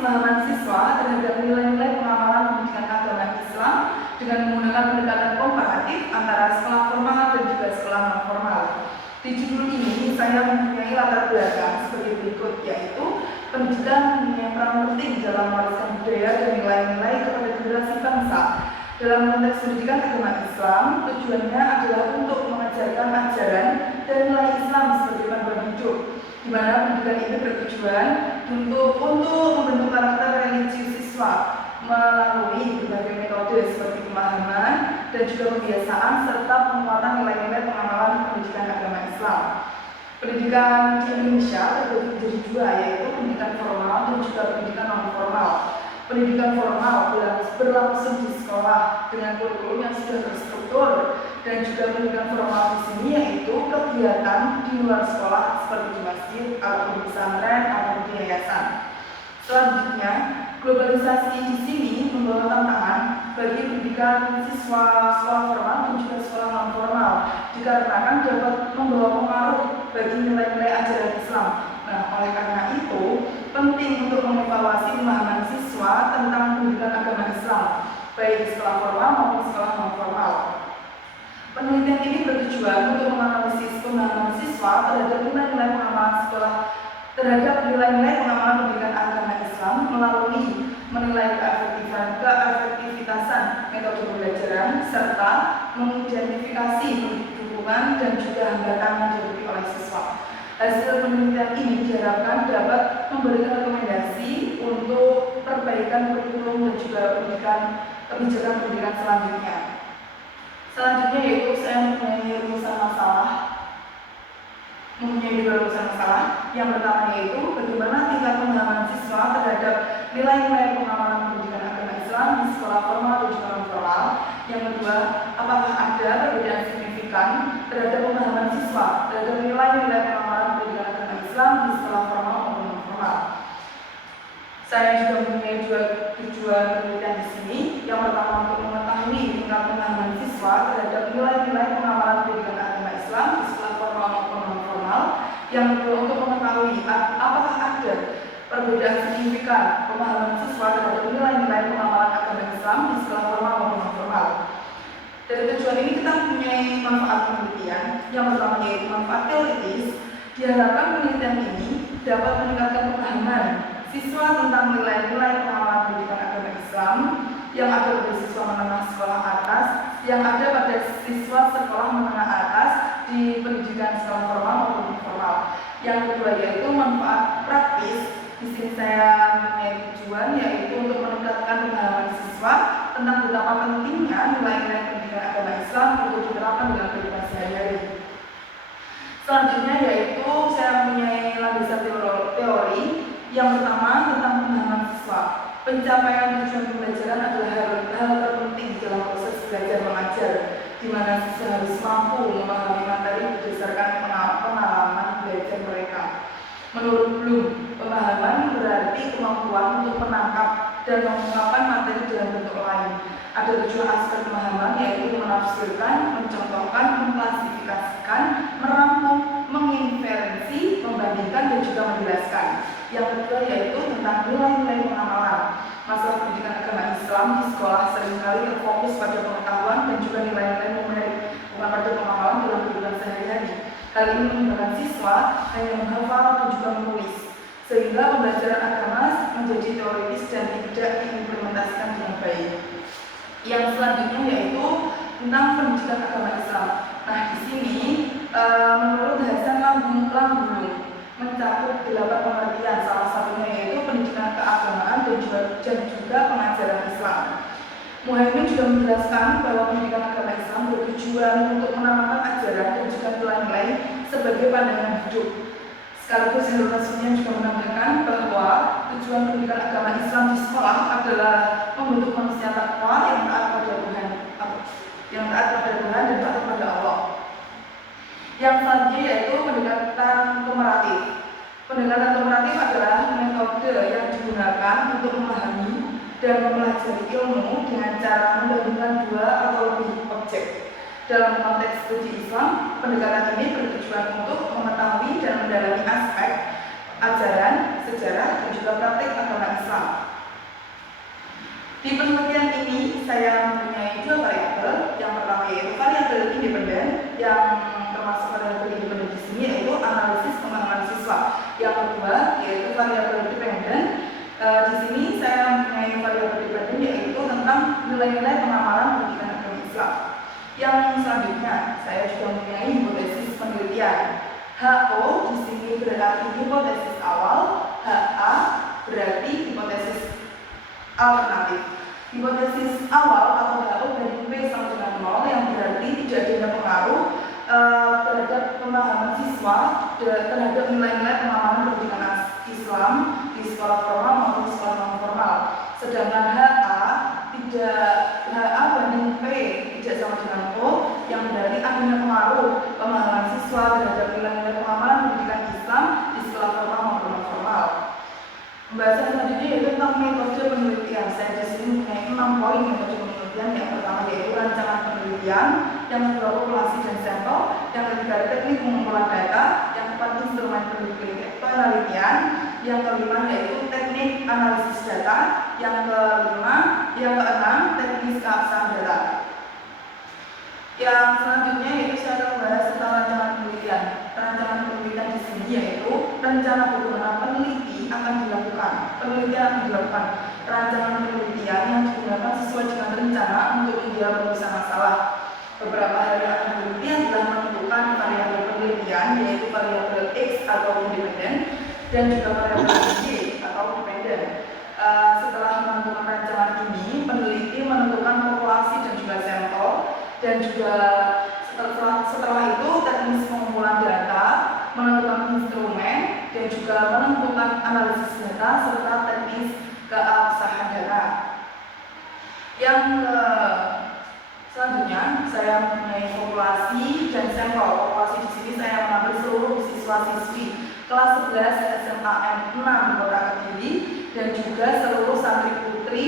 pemahaman siswa terhadap nilai-nilai pengamalan pendidikan agama Islam dengan menggunakan pendekatan komparatif antara sekolah formal dan juga sekolah non formal. Di judul ini saya mempunyai latar belakang sebagai berikut, yaitu pendidikan mempunyai peran penting dalam mewariskan budaya dan nilai-nilai kepada generasi bangsa. Dalam konteks pendidikan agama Islam, tujuannya adalah untuk mengajarkan ajaran dan nilai Islam sebagai panduan hidup, di mana pendidikan ini bertujuan untuk membentuk karakter religius siswa melalui berbagai metode seperti pemahaman dan juga kebiasaan serta penguatan nilai-nilai pengamalan pendidikan agama Islam. Pendidikan di Indonesia terbagi menjadi dua, yaitu pendidikan formal dan juga pendidikan non formal. Pendidikan formal berlangsung di sekolah dengan kurikulum yang sudah terstruktur, dan juga pendidikan formal di sini yaitu kegiatan di luar sekolah seperti di masjid atau di pesantren atau di yayasan. Selanjutnya, globalisasi di sini membawa tantangan bagi pendidikan siswa sekolah formal dan juga sekolah non formal, dikarenakan dapat membawa pengaruh bagi nilai-nilai ajaran Islam. Nah, oleh karena itu, penting untuk mengevaluasi pemahaman siswa tentang pendidikan agama Islam, baik di sekolah formal maupun sekolah non formal. Penelitian ini bertujuan untuk menganalisis pemahaman siswa terhadap nilai-nilai pengamalan sekolah terhadap nilai-nilai pengamalan pendidikan agama Islam melalui menilai keefektivitasan metode pembelajaran serta mengidentifikasi dukungan dan juga hambatan yang dihadapi oleh siswa. Hasil penelitian ini diharapkan dapat memberikan rekomendasi untuk perbaikan kurikulum dan juga kebijakan pendidikan selanjutnya. Selanjutnya yaitu saya mempunyai rumusan masalah. Yang pertama yaitu bagaimana tingkat pemahaman siswa terhadap nilai-nilai pengamalan pendidikan agama Islam di sekolah formal dan juga non formal. Yang kedua, apakah ada perbedaan signifikan terhadap pemahaman siswa terhadap nilai-nilai pengamalan pendidikan agama Islam di sekolah formal maupun non formal. Saya juga mempunyai dua tujuan penelitian di sini. Yang pertama, untuk mengetahui tingkat pemahaman siswa terhadap nilai-nilai pengamalan pendidikan agama Islam di sekolah formal maupun non formal. Yang kedua, untuk mengetahui apakah ada perbedaan signifikan pemahaman siswa terhadap nilai-nilai pengamalan agama Islam di sekolah formal maupun non formal. Dari tujuan ini kita mempunyai manfaat penelitian. Yang pertama yaitu manfaat teoritis. Diharapkan penelitian ini dapat meningkatkan pemahaman siswa tentang nilai-nilai pengamalan pendidikan agama Islam yang ada pada siswa menengah sekolah atas, yang ada pada siswa sekolah menengah atas di pendidikan sekolah formal maupun non formal. Yang kedua yaitu manfaat praktis. Di sini saya mempunyai tujuan yaitu untuk meningkatkan pemahaman siswa tentang betapa pentingnya nilai-nilai pendidikan agama Islam untuk diterapkan dalam kehidupan sehari-hari. Selanjutnya yaitu saya mempunyai landasan teori. Yang pertama tentang pemahaman siswa. Pencapaian tujuan pembelajaran adalah hal terpenting dalam proses belajar mengajar, di mana siswa harus mampu memahami materi berdasarkan pengalaman belajar mereka. Menurut Bloom, pemahaman berarti kemampuan untuk menangkap dan mengungkapkan materi dalam bentuk lain. Ada 7 aspek pemahaman, yaitu menafsirkan, mencontohkan, mengklasifikasikan, merangkum, menginferensi, membandingkan, dan juga menjelaskan. Yang kedua yaitu tentang nilai-nilai pengamalan. Masalah pendidikan agama Islam di sekolah seringkali terfokus pada pengetahuan dan juga nilai-nilai numerik, bukan pada pengamalan dalam kehidupan sehari-hari. Hal ini menyebabkan siswa hanya menghafal dan juga menulis, sehingga pembelajaran agama menjadi teoritis dan tidak diimplementasikan dengan baik. Yang selanjutnya yaitu tentang pendidikan agama Islam. Nah, di sini menurut Hasan Lambung mencakup 8 pengertian, salah satunya yaitu pendidikan keagamaan dan juga pengajaran Islam. Muhaimin juga menjelaskan bahwa pendidikan agama Islam bertujuan untuk menanamkan ajaran dan juga nilai-nilai sebagai pandangan hidup. Sekaligus Harun Nasution juga menambahkan bahwa tujuan pendidikan agama Islam di sekolah adalah membentuk manusia takwa yang taat pada Tuhan, dan taat pada Allah. Yang selanjutnya yaitu pendekatan komparatif. Pendekatan komparatif adalah metode yang digunakan untuk memahami dan mempelajari ilmu dengan cara membandingkan 2 atau lebih objek. Dalam konteks studi Islam, pendekatan ini bertujuan untuk mengetahui dan mendalami aspek ajaran, sejarah, dan juga praktik agama Islam. Di penelitian ini saya mempunyai dua variabel. Yang pertama yaitu variabel independen, yang termasuk variabel independen di sini yaitu analisis pengembangan siswa. Yang kedua yaitu variabel dependen. Di sini saya mempunyai variabel dependen yaitu tentang nilai-nilai pengamalan pendidikan agama Islam. Yang selanjutnya saya juga mempunyai hipotesis penelitian. HO di sini berarti hipotesis awal, HA berarti hipotesis alternatif. Hipotesis awal atau HO dari P sama dengan 0 yang berarti tidak ada pengaruh terhadap pemahaman siswa terhadap nilai-nilai pemahaman pendidikan Islam di sekolah formal maupun sekolah non formal. Sedangkan HA banding P tidak sama dengan O yang berarti adanya pengaruh pemahaman siswa terhadap nilai-nilai pemahaman pendidikan Islam di sekolah formal maupun non formal. Pembahasan selanjutnya yaitu tentang metode penelitian. Saya di sini mempunyai 6 poin metode penelitian. Yang pertama yaitu rancangan penelitian, yang kedua populasi dan sampel, yang ketiga teknik pengumpulan data, yang keempat instrumen penelitian, yang kelima yaitu teknik analisis data, yang keenam teknis keabsahan data. Yang selanjutnya yaitu saya akan membahas tentang rancangan penelitian. Rancangan penelitian di sini yaitu rencana bagaimana penelitian akan dilakukan. Rancangan penelitian yang digunakan sesuai dengan rencana untuk menjawab pemenuhan masalah. Beberapa hal yang akan penelitian adalah menentukan variabel penelitian yaitu variabel X atau independen dan juga variabel Y atau dependen. Setelah menentukan rancangan ini, peneliti menentukan populasi dan juga sampel, dan juga setelah itu teknis pengumpulan data, menentukan instrumen, dan juga menentukan analisis data serta teknis keabsahan data. Yang selanjutnya saya mempunyai populasi dan sampel. Populasi di sini saya mengambil seluruh siswa-siswi kelas 11 SMAN 6 Kota Kediri dan juga seluruh santri putri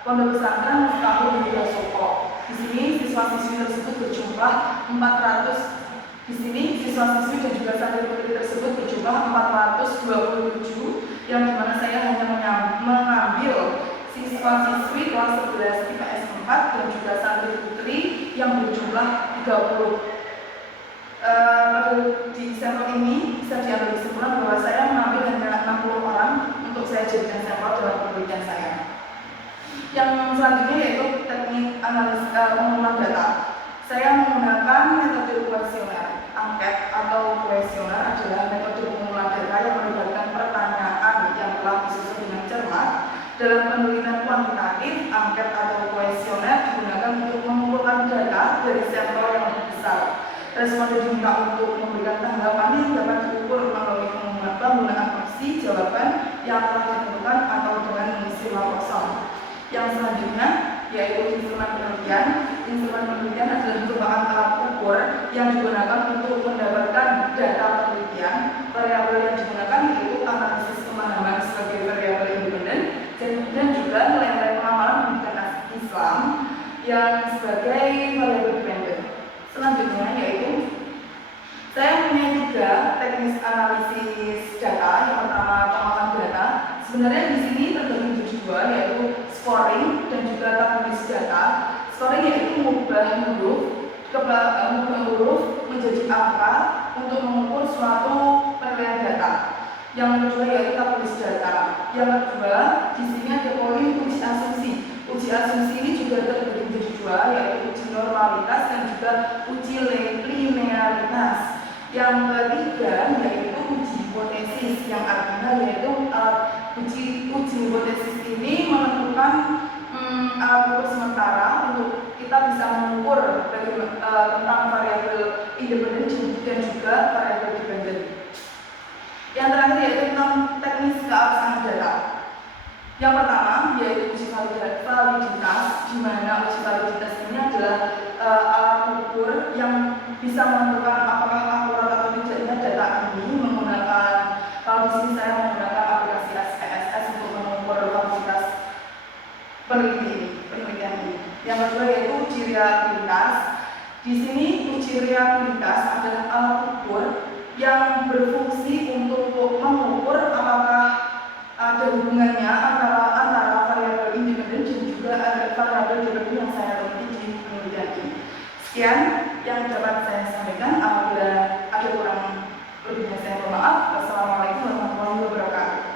Pondok Pesantren Miftahul Hidayah Soko. Di sini siswa-siswi tersebut berjumlah 400. Di sini siswa-siswi dan juga santri putri tersebut berjumlah 427, yang dimana saya hanya mengambil siswa-siswi kelas 11 IPS 4 dan juga santri putri yang berjumlah 30. Di sampel ini bisa diambil kesimpulan bahwa saya mengambil hanya 60 orang untuk saya jadikan sampel dalam penelitian saya. Yang selanjutnya yaitu teknik analisis pengumpulan data. Saya menggunakan metode kuesioner. Angket atau kuesioner adalah metode pengumpulan data yang melibatkan pertanyaan yang telah disusun dengan cermat. Dalam penelitian kuantitatif, angket atau kuesioner digunakan untuk mengumpulkan data dari sampel yang lebih besar. Responden diminta untuk memberikan tanggapan yang dapat diukur melalui penggunaan opsi jawaban yang telah ditentukan atau dengan mengisi ruang kosong. Yang selanjutnya yaitu instrumen penelitian. Instrumen penelitian adalah merupakan alat ukur yang digunakan untuk mendapatkan data penelitian. Variabel yang digunakan yaitu analisis pemahaman sebagai variabel independen dan juga nilai-nilai pengamalan pendidikan Islam yang sebagai variabel dependen. Selanjutnya yaitu saya punya 3 teknis analisis data. Yang pertama pengolahan data. Sebenarnya di sini terbagi menjadi 2 yaitu scoring dan juga tabulis data. Scoring yaitu mengubah huruf menjadi angka untuk mengukur suatu penilaian data. Yang kedua yaitu tabulis data. Yang kedua di sini ada poin uji asumsi. Uji asumsi ini juga terbagi menjadi 2 yaitu uji normalitas dan juga uji linearitas. Yang ketiga yaitu uji hipotesis, yang artinya yaitu uji hipotesis ini menentukan alat ukur sementara untuk kita bisa mengukur tentang variabel independen dan juga variabel dependen. Yang terakhir yaitu tentang teknis keabsahan data. Yang pertama yaitu uji validitas, di mana uji validitas ini adalah alat ukur yang bisa menentukan apakah akurat atau tidaknya data ini menggunakan, kalau di sini saya menggunakan aplikasi SPSS untuk mengukur validitas penelitian ini. Yang kedua yaitu uji reliabilitas. Di sini uji reliabilitas adalah alat ukur yang berfungsi untuk mengukur apakah ada hubungannya antara variabel Sekian yang dapat saya sampaikan. Apabila ada kurang lebihnya saya mohon maaf. Wassalamualaikum warahmatullahi wabarakatuh.